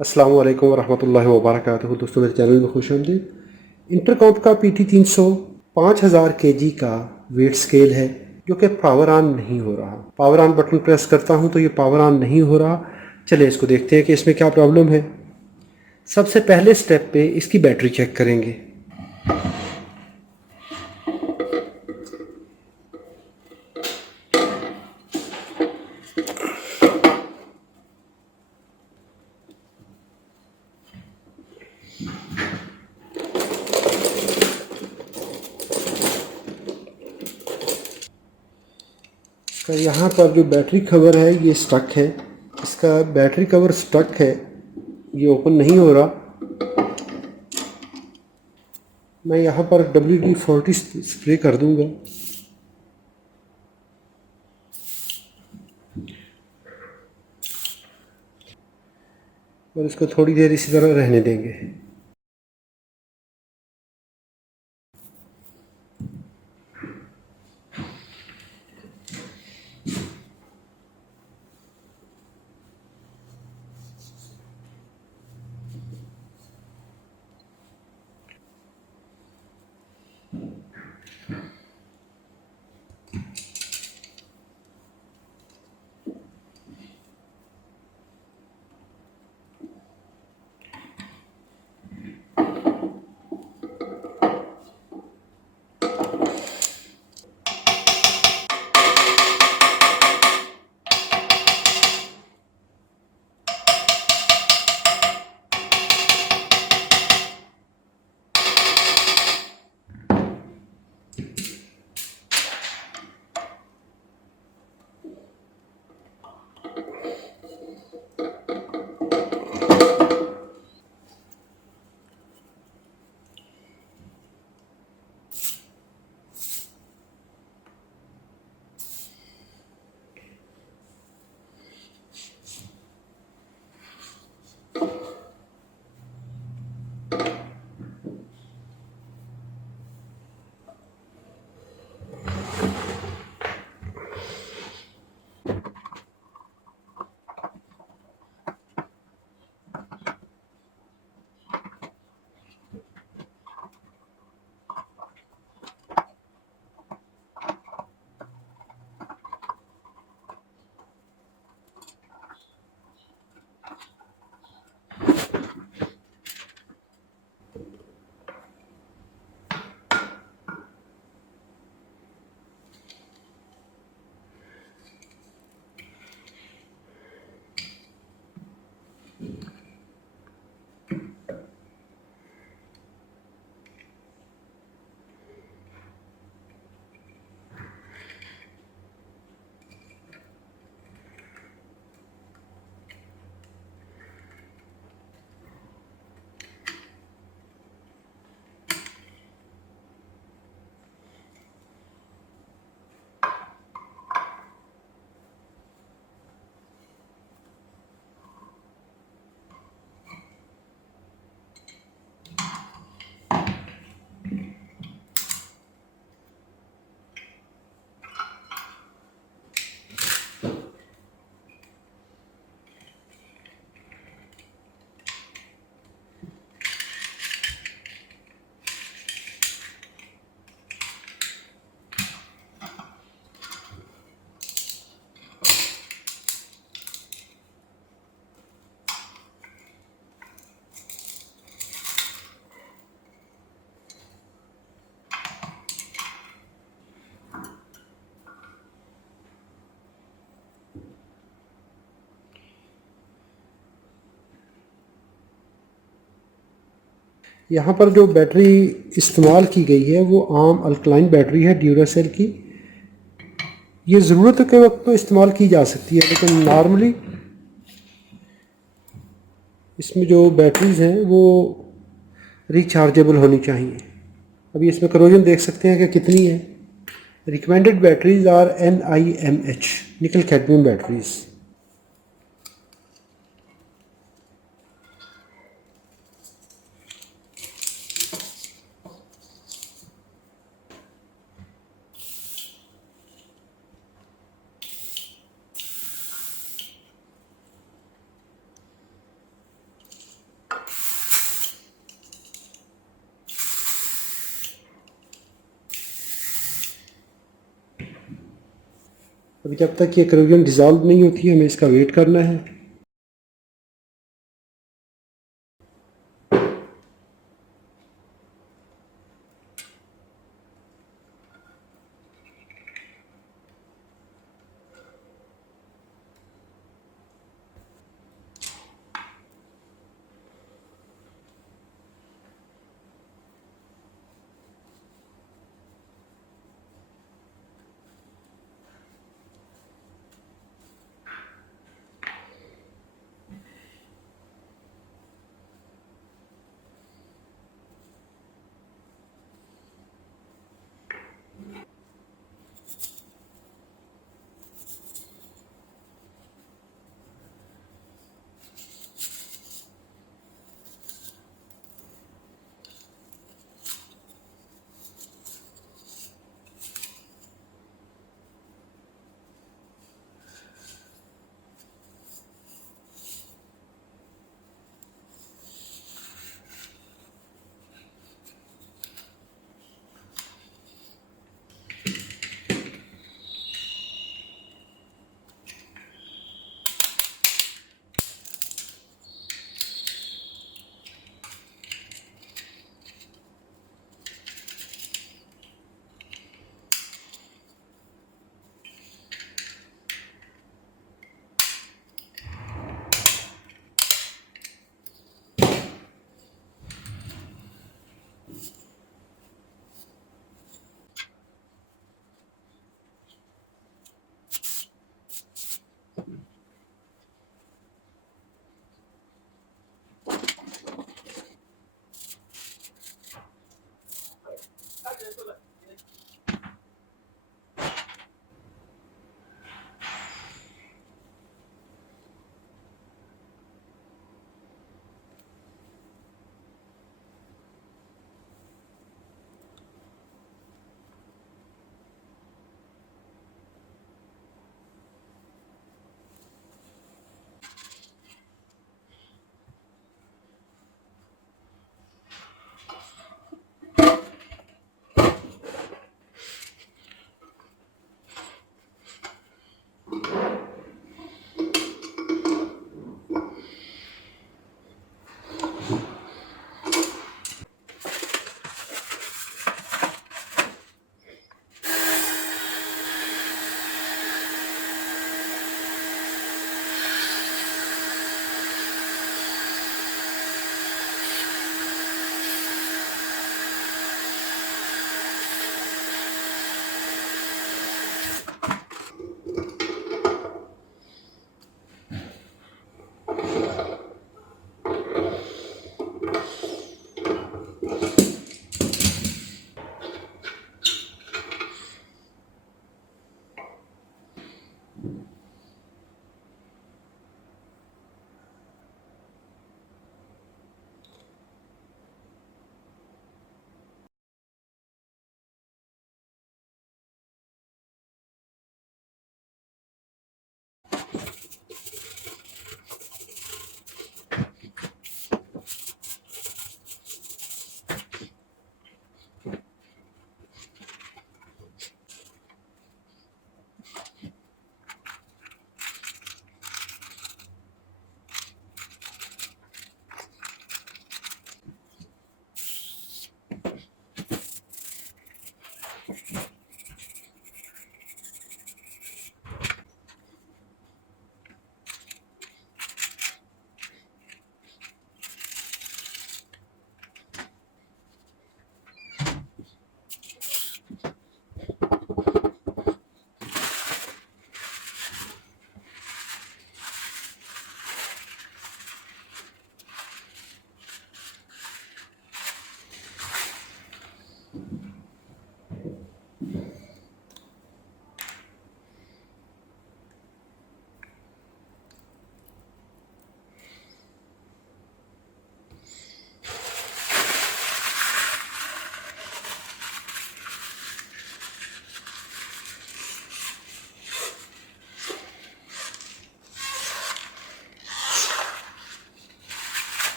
अस्सलाम वालेकुम वरहमतुल्लाहि वबरकातुहू। दोस्तों मेरे चैनल में खुश आमदीद। इंटरकॉम का PT 300 5000 kg का वेट स्केल है जो कि पावर ऑन नहीं हो रहा। पावर ऑन बटन प्रेस करता हूं तो ये पावर ऑन नहीं हो रहा। चलिए इसको देखते हैं कि इसमें क्या प्रॉब्लम है। सबसे पहले स्टेप पे इसकी बैटरी चेक करेंगे। इसका यहाँ पर जो बैटरी कवर है ये स्टक है। इसका बैटरी कवर स्टक है, ये ओपन नहीं हो रहा। मैं यहाँ पर WD-40 स्प्रे कर दूंगा और इसको थोड़ी देर इसी तरह रहने देंगे। यहाँ पर जो बैटरी इस्तेमाल की गई है वो आम अल्कलाइन बैटरी है ड्यूरासेल की। ये ज़रूरत के वक्त तो इस्तेमाल की जा सकती है, लेकिन नॉर्मली इसमें जो बैटरीज़ हैं वो रिचार्जेबल होनी चाहिए। अभी इसमें करोजन देख सकते हैं कि कितनी है। Recommended batteries are NiMH, nickel cadmium batteries. अभी जब तक ये करोजन डिज़ोल्व नहीं होती हमें इसका वेट करना है।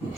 अभी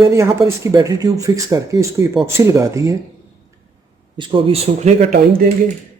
मैंने यहाँ पर इसकी बैटरी ट्यूब फिक्स करके इसको इपॉक्सी लगा दी है। इसको अभी सूखने का टाइम देंगे।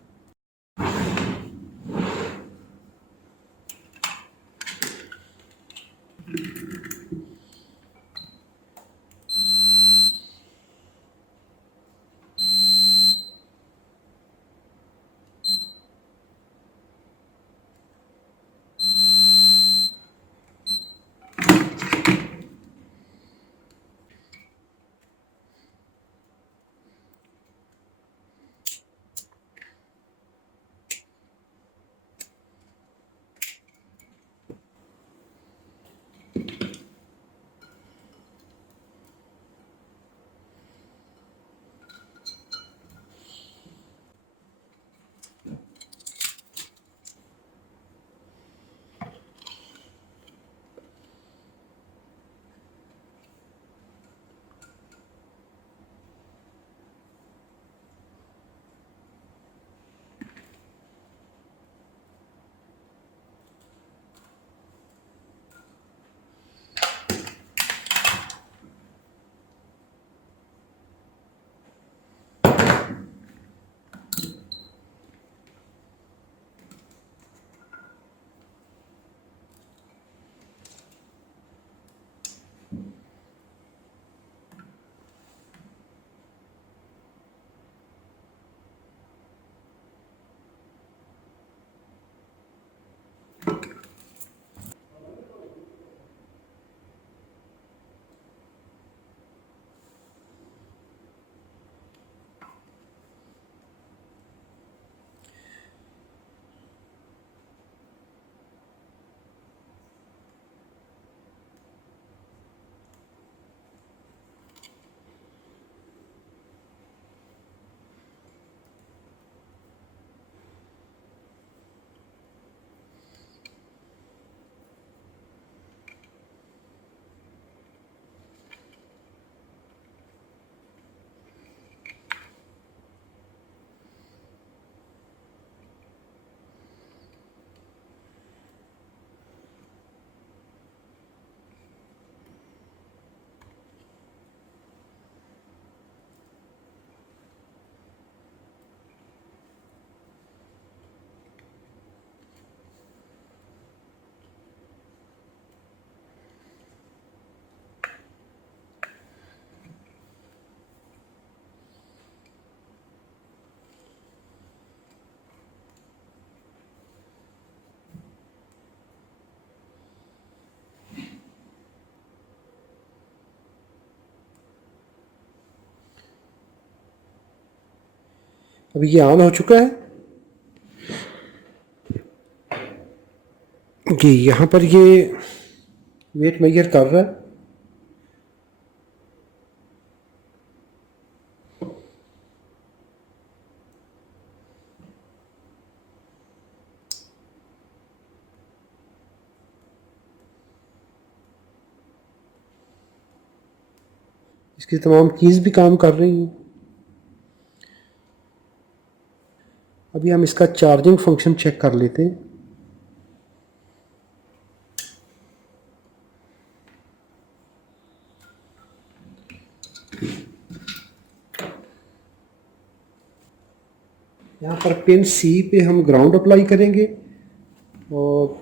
अभी ये ऑन हो चुका है जी। यहाँ पर ये वेट मेजर कर रहा है। इसकी तमाम कीज़ भी काम कर रही हैं। अभी हम इसका चार्जिंग फंक्शन चेक कर लेते हैं। यहाँ पर पिन सी पे हम ग्राउंड अप्लाई करेंगे और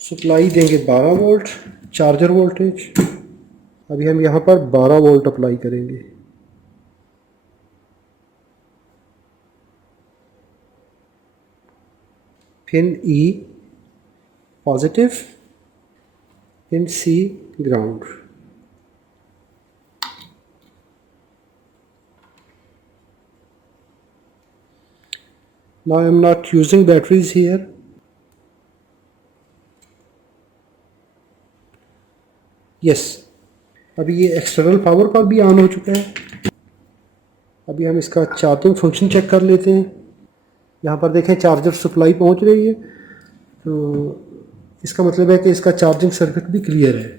सप्लाई देंगे 12 वोल्ट चार्जर वोल्टेज। अभी हम यहाँ पर 12 वोल्ट अप्लाई करेंगे। Pin E positive, pin C ground. Now I am not using batteries here. Yes, अभी ये एक्सटर्नल पावर पर भी ऑन हो चुका है। अभी हम इसका चार्जिंग फंक्शन चेक कर लेते हैं। यहाँ पर देखें चार्जर सप्लाई पहुँच रही है, तो इसका मतलब है कि इसका चार्जिंग सर्किट भी क्लियर है।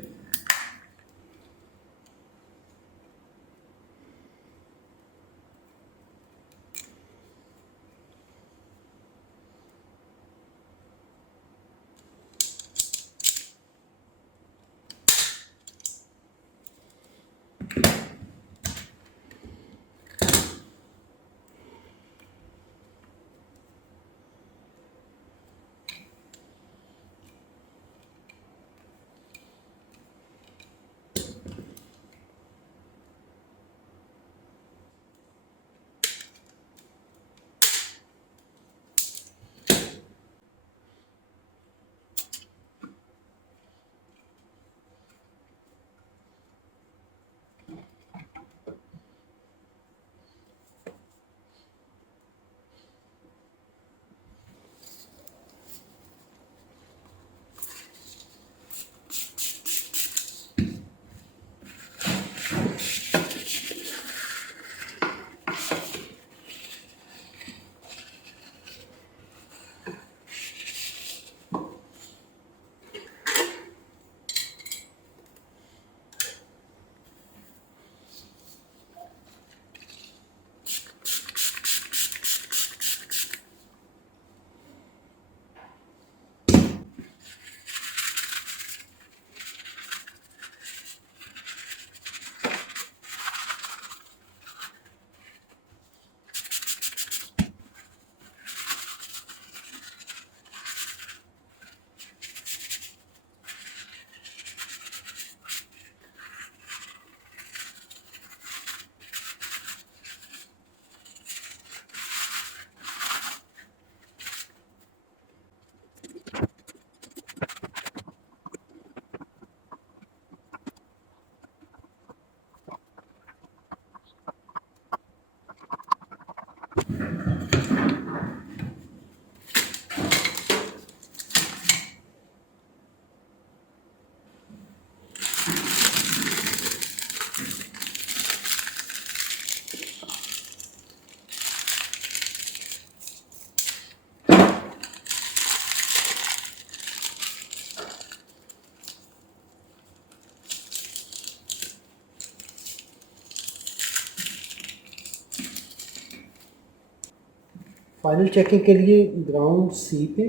फाइनल चेकिंग के लिए ग्राउंड सी पे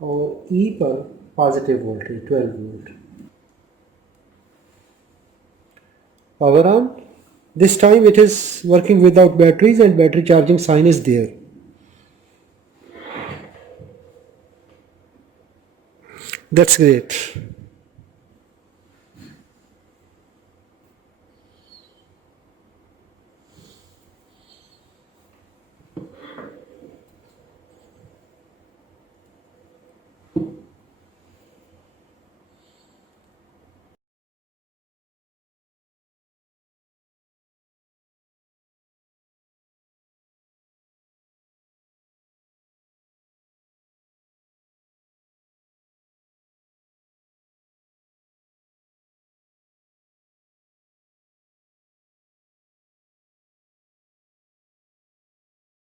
और ई पर positive voltage 12 volt. Power on. This time it is working without batteries and battery charging sign is there. That's great.